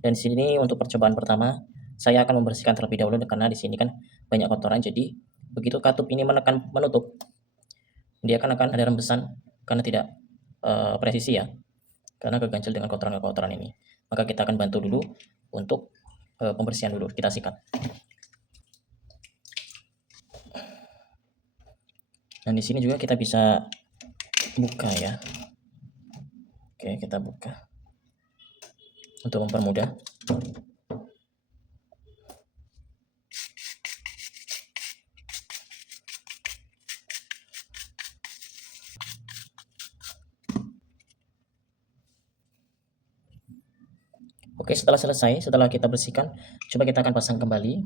Dan di sini untuk percobaan pertama, saya akan membersihkan terlebih dahulu karena di sini kan banyak kotoran. Jadi begitu katup ini menekan menutup, dia akan ada rembesan karena tidak presisi ya, karena keganjil dengan kotoran-kotoran ini. Maka kita akan bantu dulu untuk pembersihan dulu, kita sikat. Dan di sini juga kita bisa buka ya. Oke, kita buka untuk mempermudah. Oke, setelah selesai, setelah kita bersihkan, coba kita akan pasang kembali.